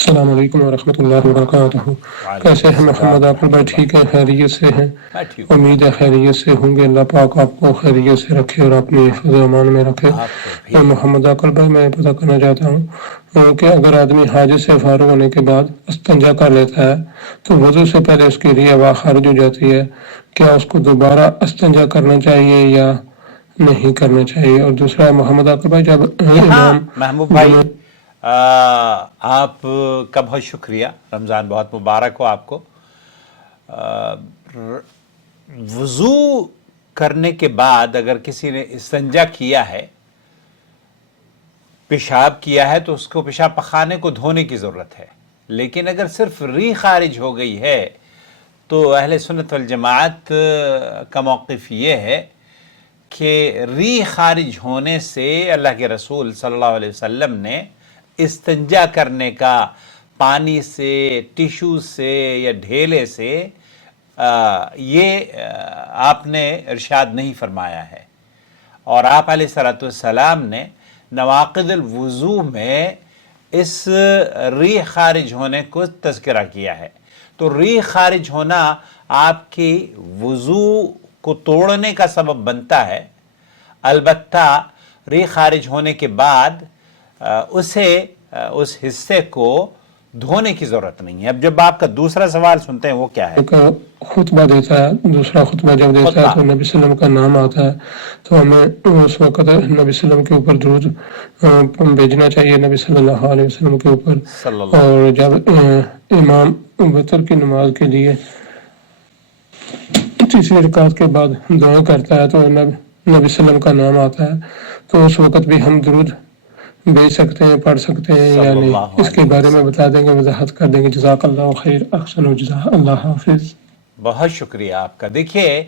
السلام علیکم ورحمۃ اللہ وبرکاتہ۔ کیسے ہیں محمد عاقل بھائی؟ ٹھیک ہے، خیریت سے ہیں؟ میں ٹھیک ہوں امید ہے خیریت سے ہوں گے۔ اللہ پاک آپ کو خیریت سے رکھے اور اپنی حفظ و امان میں رکھے۔ آپ کو بھی۔ محمد عاقل بھائی، میں پتہ کرنا چاہتا ہوں کہ اگر آدمی حاجت سے فارغ ہونے کے بعد استنجا کر لیتا ہے تو وضو سے پہلے اس کی ریح وا خارج ہو جاتی ہے، کیا اس کو دوبارہ استنجا کرنا چاہیے یا نہیں کرنا چاہیے؟ اور دوسرا محمد عاقل بھائی، جب یہاں امام محبوب بھائی آپ کا بہت شکریہ، رمضان بہت مبارک ہو آپ کو۔ وضو کرنے کے بعد اگر کسی نے استنجا کیا ہے، پیشاب کیا ہے، تو اس کو پیشاب پخانے کو دھونے کی ضرورت ہے، لیکن اگر صرف ریح خارج ہو گئی ہے تو اہل سنت والجماعت کا موقف یہ ہے کہ ریح خارج ہونے سے اللہ کے رسول صلی اللہ علیہ وسلم نے استنجا کرنے کا پانی سے، ٹیشو سے یا ڈھیلے سے یہ آپ نے ارشاد نہیں فرمایا ہے۔ اور آپ علیہ السلام نے نواقض الوضو میں اس ریح خارج ہونے کو تذکرہ کیا ہے۔ تو ریح خارج ہونا آپ کی وضو کو توڑنے کا سبب بنتا ہے، البتہ ریح خارج ہونے کے بعد اس حصے کو دھونے کی ضرورت نہیں ہے۔ اب جب آپ کا دوسرا سوال سنتے ہیں وہ کیا ہے؟ خطبہ دیتا ہے، دوسرا خطبہ جب دیتا ہے تو نبی صلی اللہ علیہ وسلم کا نام آتا ہے، تو ہمیں اس وقت نبی صلی اللہ علیہ وسلم کے اوپر درود بھیجنا چاہیے، نبی صلی اللہ علیہ وسلم کے اوپر۔ اور جب امام وتر کی نماز کے لیے تیسری رکعت کے بعد دعا کرتا ہے تو نبی صلی اللہ علیہ وسلم کا نام آتا ہے، تو اس وقت بھی ہم درود بھیج سکتے ہیں، پڑھ سکتے ہیں یا نہیں؟ اس کے بارے میں بتا دیں گے، وضاحت کر دیں گے۔ جزاک اللہ خیر، احسن الجزاء، اللہ حافظ۔ بہت شکریہ آپ کا۔ دیکھیے،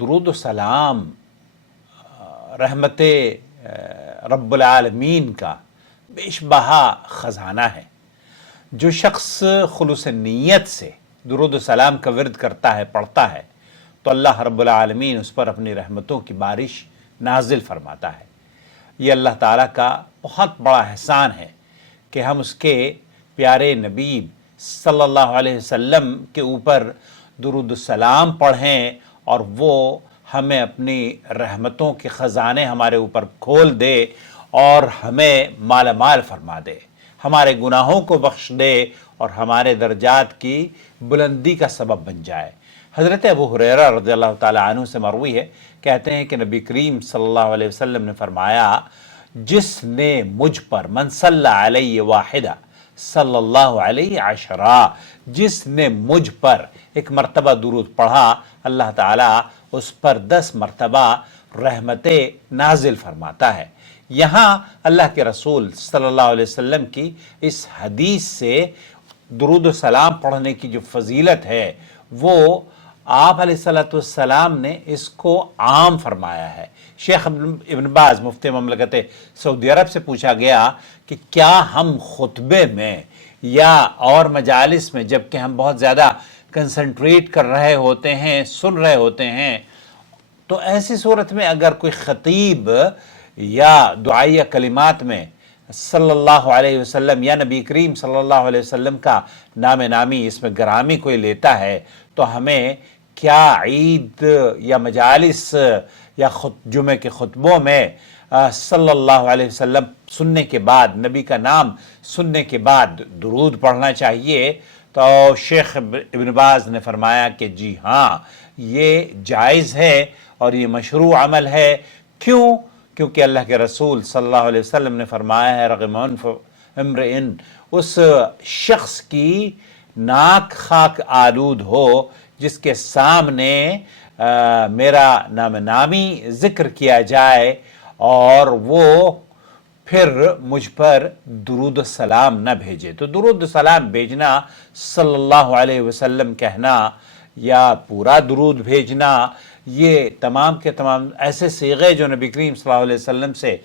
درود و سلام رحمت رب العالمین کا بیش بہا خزانہ ہے۔ جو شخص خلوص نیت سے درود و سلام کا ورد کرتا ہے، پڑھتا ہے، تو اللہ رب العالمین اس پر اپنی رحمتوں کی بارش نازل فرماتا ہے۔ یہ اللہ تعالیٰ کا بہت بڑا احسان ہے کہ ہم اس کے پیارے نبی صلی اللہ علیہ وسلم کے اوپر درود السلام پڑھیں اور وہ ہمیں اپنی رحمتوں کے خزانے ہمارے اوپر کھول دے اور ہمیں مالا مال فرما دے، ہمارے گناہوں کو بخش دے اور ہمارے درجات کی بلندی کا سبب بن جائے۔ حضرت ابو ہریرہ رضی اللہ تعالیٰ عنہ سے مروی ہے، کہتے ہیں کہ نبی کریم صلی اللہ علیہ وسلم نے فرمایا، جس نے مجھ پر من صلی علیہ واحدہ صلی اللہ علیہ عشرہ، جس نے مجھ پر ایک مرتبہ درود پڑھا، اللہ تعالیٰ اس پر 10 مرتبہ رحمتیں نازل فرماتا ہے۔ یہاں اللہ کے رسول صلی اللہ علیہ وسلم کی اس حدیث سے درود و سلام پڑھنے کی جو فضیلت ہے، وہ آپ علیہ السلام نے اس کو عام فرمایا ہے۔ شیخ ابن باز مفتی مملکت سعودی عرب سے پوچھا گیا کہ کیا ہم خطبے میں یا اور مجالس میں، جب کہ ہم بہت زیادہ کنسنٹریٹ کر رہے ہوتے ہیں، سن رہے ہوتے ہیں، تو ایسی صورت میں اگر کوئی خطیب یا دعائیہ کلمات میں صلی اللہ علیہ وسلم یا نبی کریم صلی اللہ علیہ وسلم کا نام نامی اس میں گرامی کوئی لیتا ہے، تو ہمیں کیا عید یا مجالس یا جمعہ کے خطبوں میں صلی اللہ علیہ وسلم سننے کے بعد، نبی کا نام سننے کے بعد درود پڑھنا چاہیے؟ تو شیخ ابن باز نے فرمایا کہ جی ہاں، یہ جائز ہے اور یہ مشروع عمل ہے۔ کیوں؟ کیونکہ اللہ کے رسول صلی اللہ علیہ وسلم نے فرمایا ہے، رغم انف امرئ، اس شخص کی ناک خاک آلود ہو جس کے سامنے میرا نام نامی ذکر کیا جائے اور وہ پھر مجھ پر درود و سلام نہ بھیجے۔ تو درود و سلام بھیجنا، صلی اللہ علیہ وسلم کہنا یا پورا درود بھیجنا، یہ تمام کے تمام ایسے صیغے جو نبی کریم صلی اللہ علیہ وسلم سے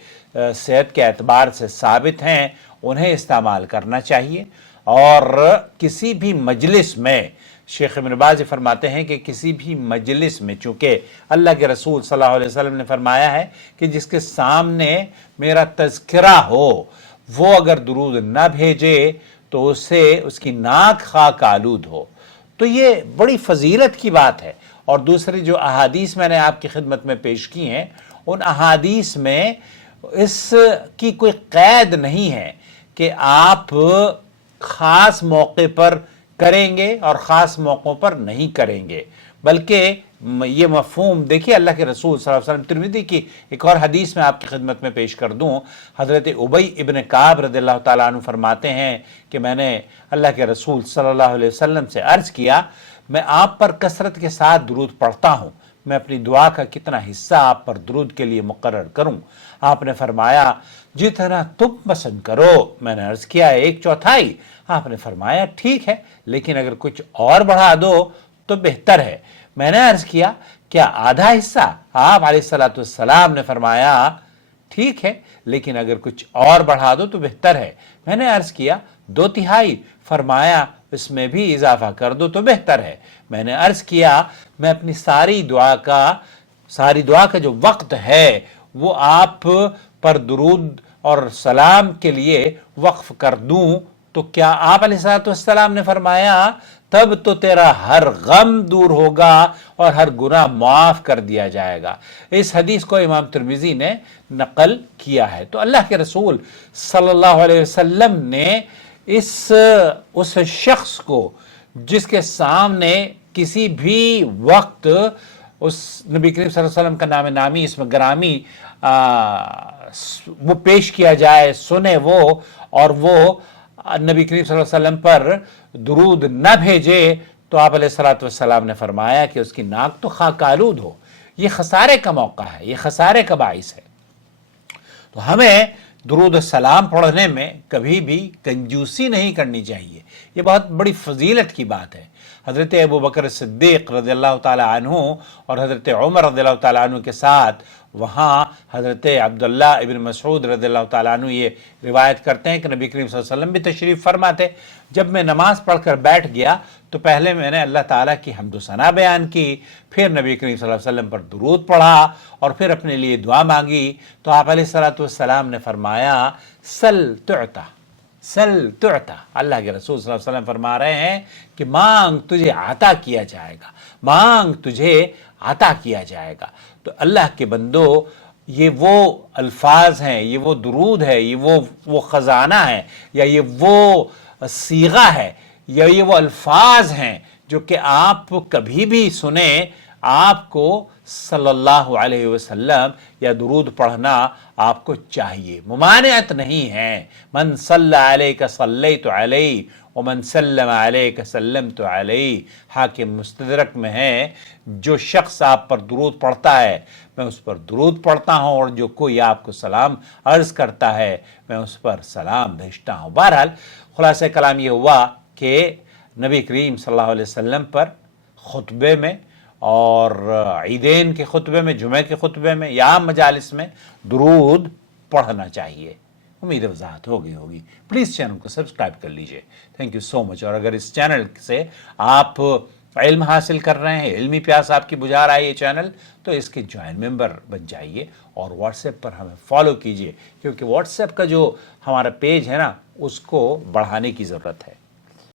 صحت کے اعتبار سے ثابت ہیں، انہیں استعمال کرنا چاہیے۔ اور کسی بھی مجلس میں، شیخ ابن باز فرماتے ہیں کہ کسی بھی مجلس میں، چونکہ اللہ کے رسول صلی اللہ علیہ وسلم نے فرمایا ہے کہ جس کے سامنے میرا تذکرہ ہو وہ اگر درود نہ بھیجے تو اسے اس کی ناک خاک آلود ہو۔ تو یہ بڑی فضیلت کی بات ہے۔ اور دوسری جو احادیث میں نے آپ کی خدمت میں پیش کی ہیں، ان احادیث میں اس کی کوئی قید نہیں ہے کہ آپ خاص موقع پر کریں گے اور خاص موقعوں پر نہیں کریں گے، بلکہ یہ مفہوم دیکھیے اللہ کے رسول صلی اللہ علیہ وسلم، ترمذی کی ایک اور حدیث میں آپ کی خدمت میں پیش کر دوں، حضرت ابی ابن کعب رضی اللہ تعالیٰ عنہ فرماتے ہیں کہ میں نے اللہ کے رسول صلی اللہ علیہ وسلم سے عرض کیا، میں آپ پر کثرت کے ساتھ درود پڑھتا ہوں، میں اپنی دعا کا کتنا حصہ آپ پر درود کے لیے مقرر کروں؟ آپ نے فرمایا جتنا تم پسند کرو۔ میں نے عرض کیا 1/4۔ آپ نے فرمایا ٹھیک ہے، لیکن اگر کچھ اور بڑھا دو تو بہتر ہے۔ میں نے عرض کیا کیا آدھا حصہ؟ آپ علیہ السلام نے فرمایا ٹھیک ہے، لیکن اگر کچھ اور بڑھا دو تو بہتر ہے۔ میں نے عرض کیا 2/3۔ فرمایا اس میں بھی اضافہ کر دو تو بہتر ہے۔ میں نے عرض کیا میں اپنی ساری دعا کا جو وقت ہے وہ آپ پر درود اور سلام کے لیے وقف کر دوں تو کیا آپ علیہ السلام نے فرمایا تب تو تیرا ہر غم دور ہوگا اور ہر گناہ معاف کر دیا جائے گا۔ اس حدیث کو امام ترمذی نے نقل کیا ہے۔ تو اللہ کے رسول صلی اللہ علیہ وسلم نے اس شخص کو جس کے سامنے کسی بھی وقت اس نبی کریم صلی اللہ علیہ وسلم کا نام نامی اسم گرامی وہ پیش کیا جائے، سنے وہ، اور وہ نبی کریم صلی اللہ علیہ وسلم پر درود نہ بھیجے، تو آپ علیہ السلام نے فرمایا کہ اس کی ناک تو خاک آلود ہو۔ یہ خسارے کا موقع ہے، یہ خسارے کا باعث ہے۔ تو ہمیں درود السلام پڑھنے میں کبھی بھی کنجوسی نہیں کرنی چاہیے، یہ بہت بڑی فضیلت کی بات ہے۔ حضرت ابوبکر صدیق رضی اللہ تعالیٰ عنہ اور حضرت عمر رضی اللہ تعالیٰ عنہ کے ساتھ وہاں حضرت عبداللہ ابن مسعود رضی اللہ تعالیٰ عنہ یہ روایت کرتے ہیں کہ نبی کریم صلی اللہ علیہ وسلم بھی تشریف فرما تھے۔ جب میں نماز پڑھ کر بیٹھ گیا تو پہلے میں نے اللہ تعالیٰ کی حمد و ثنا بیان کی، پھر نبی کریم صلی اللہ علیہ وسلم پر درود پڑھا اور پھر اپنے لیے دعا مانگی۔ تو آپ علیہ السلام نے فرمایا سل تعطا، سل تعطا۔ اللہ کے رسول صلی اللہ علیہ وسلم فرما رہے ہیں کہ مانگ تجھے عطا کیا جائے گا، مانگ تجھے عطا کیا جائے گا۔ تو اللہ کے بندو، یہ وہ الفاظ ہیں، یہ وہ درود ہے، یہ وہ خزانہ ہے، یا یہ وہ صیغہ ہے، یا یہ وہ الفاظ ہیں جو کہ آپ کبھی بھی سنیں آپ کو صلی اللہ علیہ وسلم یا درود پڑھنا آپ کو چاہیے، ممانعت نہیں ہے۔ من صلی علیک صلیت علیہ ومن سلم علیک سلمت علیہ، حاکم مستدرک میں ہے، جو شخص آپ پر درود پڑھتا ہے میں اس پر درود پڑھتا ہوں، اور جو کوئی آپ کو سلام عرض کرتا ہے میں اس پر سلام بھیجتا ہوں۔ بہرحال خلاصہ کلام یہ ہوا کہ نبی کریم صلی اللہ علیہ وسلم پر خطبے میں اور عیدین کے خطبے میں، جمعہ کے خطبے میں یا عام مجالس میں درود پڑھنا چاہیے۔ امید وضاحت ہو گئی ہوگی۔ پلیز چینل کو سبسکرائب کر لیجئے۔ تھینک یو سو مچ۔ اور اگر اس چینل سے آپ علم حاصل کر رہے ہیں، علمی پیاس آپ کی بجھا رہا ہے یہ چینل، تو اس کے جوائن ممبر بن جائیے اور واٹس ایپ پر ہمیں فالو کیجئے، کیونکہ واٹس ایپ کا جو ہمارا پیج ہے نا اس کو بڑھانے کی ضرورت ہے۔